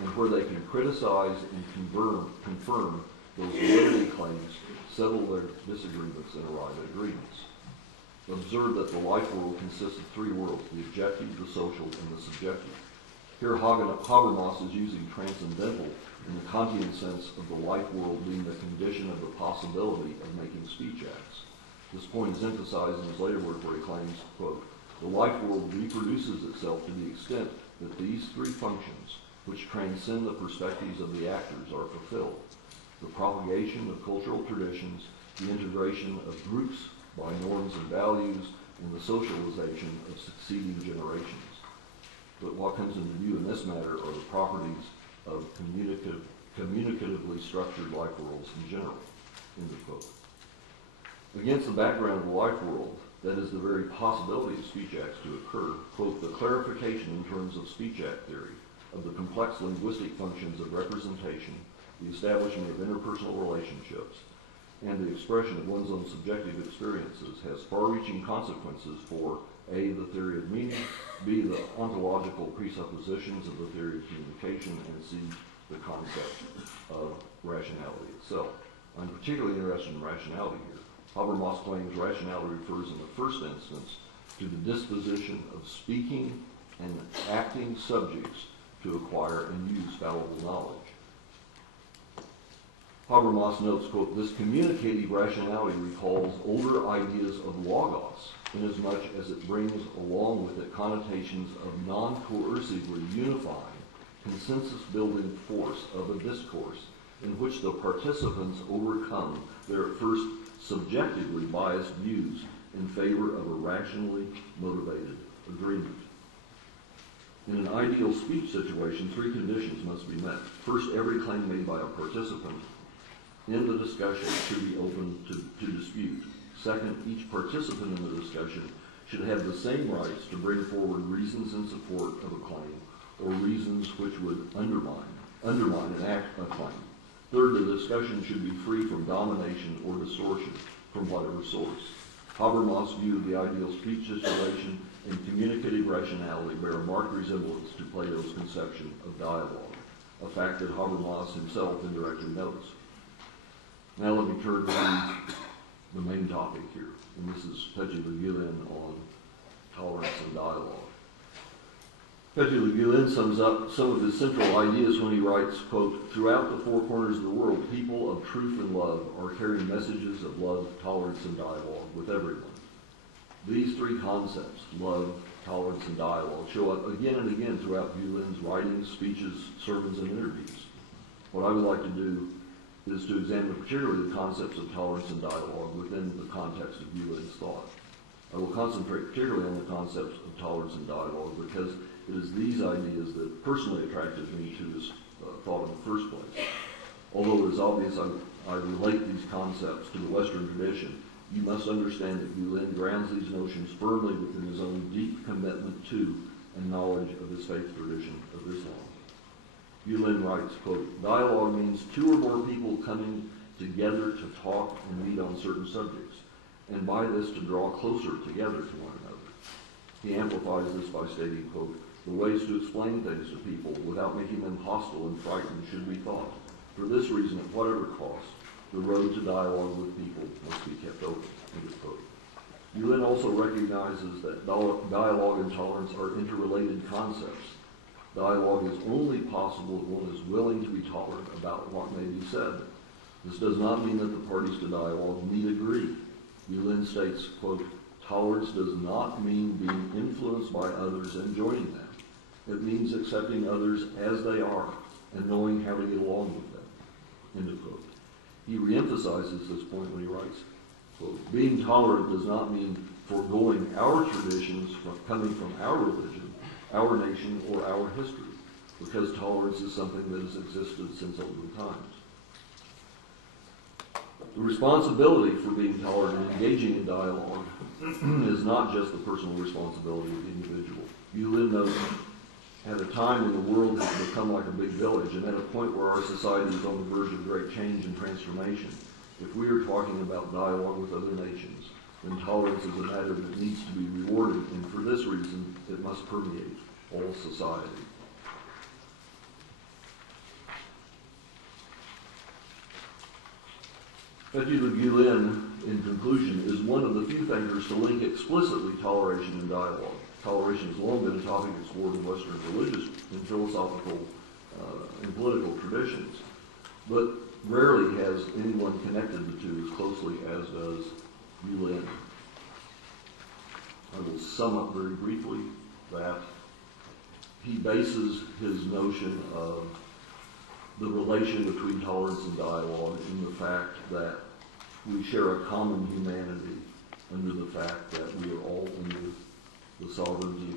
and where they can criticize and confirm those validity claims, settle their disagreements, and arrive at agreements. Observe that the life world consists of three worlds, the objective, the social, and the subjective. Here Habermas is using transcendental in the Kantian sense of the life world being the condition of the possibility of making speech acts. This point is emphasized in his later work where he claims, quote, the life world reproduces itself to the extent that these three functions, which transcend the perspectives of the actors, are fulfilled. The propagation of cultural traditions, the integration of groups by norms and values, and the socialization of succeeding generations. But what comes into view in this matter are the properties of communicatively structured life worlds in general, end of quote. Against the background of the life world, that is the very possibility of speech acts to occur, quote, the clarification in terms of speech act theory of the complex linguistic functions of representation, the establishment of interpersonal relationships, and the expression of one's own subjective experiences has far-reaching consequences for A, the theory of meaning, B, the ontological presuppositions of the theory of communication, and C, the concept of rationality itself. I'm particularly interested in rationality here. Habermas claims rationality refers in the first instance to the disposition of speaking and acting subjects to acquire and use fallible knowledge. Habermas notes, quote, this communicative rationality recalls older ideas of logos, inasmuch as it brings along with it connotations of non-coercively unifying, consensus-building force of a discourse in which the participants overcome their at first subjectively biased views in favor of a rationally motivated agreement. In an ideal speech situation, three conditions must be met. First, every claim made by a participant in the discussion should be open to dispute. Second, each participant in the discussion should have the same rights to bring forward reasons in support of a claim or reasons which would undermine a claim. Third, the discussion should be free from domination or distortion from whatever source. Habermas viewed the ideal speech situation and communicative rationality bear a marked resemblance to Plato's conception of dialogue, a fact that Habermas himself indirectly notes. Now let me turn to the main topic here, and this is Fethullah Gülen on tolerance and dialogue. Fethullah Gülen sums up some of his central ideas when he writes, quote, throughout the four corners of the world, people of truth and love are carrying messages of love, tolerance, and dialogue with everyone. These three concepts, love, tolerance, and dialogue, show up again and again throughout Gülen's writings, speeches, sermons, and interviews. What I would like to do is to examine particularly the concepts of tolerance and dialogue within the context of Gülen's thought. I will concentrate particularly on the concepts of tolerance and dialogue because it is these ideas that personally attracted me to this thought in the first place. Although it is obvious I relate these concepts to the Western tradition, you must understand that Gülen grounds these notions firmly within his own deep commitment to and knowledge of his faith tradition of Islam. Gülen writes, quote, dialogue means two or more people coming together to talk and meet on certain subjects, and by this to draw closer together to one another. He amplifies this by stating, quote, the ways to explain things to people without making them hostile and frightened should be thought. For this reason, at whatever cost, the road to dialogue with people must be kept open, end of quote. Gülen also recognizes that dialogue and tolerance are interrelated concepts. Dialogue is only possible if one is willing to be tolerant about what may be said. This does not mean that the parties to dialogue need agree. Gülen states, quote, tolerance does not mean being influenced by others and joining them. It means accepting others as they are and knowing how to get along with them, end of quote. He reemphasizes this point when he writes, quote, being tolerant does not mean foregoing our traditions coming from our religion, our nation, or our history, because tolerance is something that has existed since olden times. The responsibility for being tolerant and engaging in dialogue is not just the personal responsibility of the individual. Gülen notes, at a time when the world has become like a big village, and at a point where our society is on the verge of great change and transformation, if we are talking about dialogue with other nations, then tolerance is a matter that needs to be rewarded, and for this reason, it must permeate all society. Fethullah Gülen, in conclusion, is one of the few thinkers to link explicitly toleration and dialogue. Toleration has long been a topic explored in Western religious and philosophical and political traditions, but rarely has anyone connected the two as closely as does Gülen. I will sum up very briefly that he bases his notion of the relation between tolerance and dialogue in the fact that we share a common humanity under the fact that we are all under the sovereignty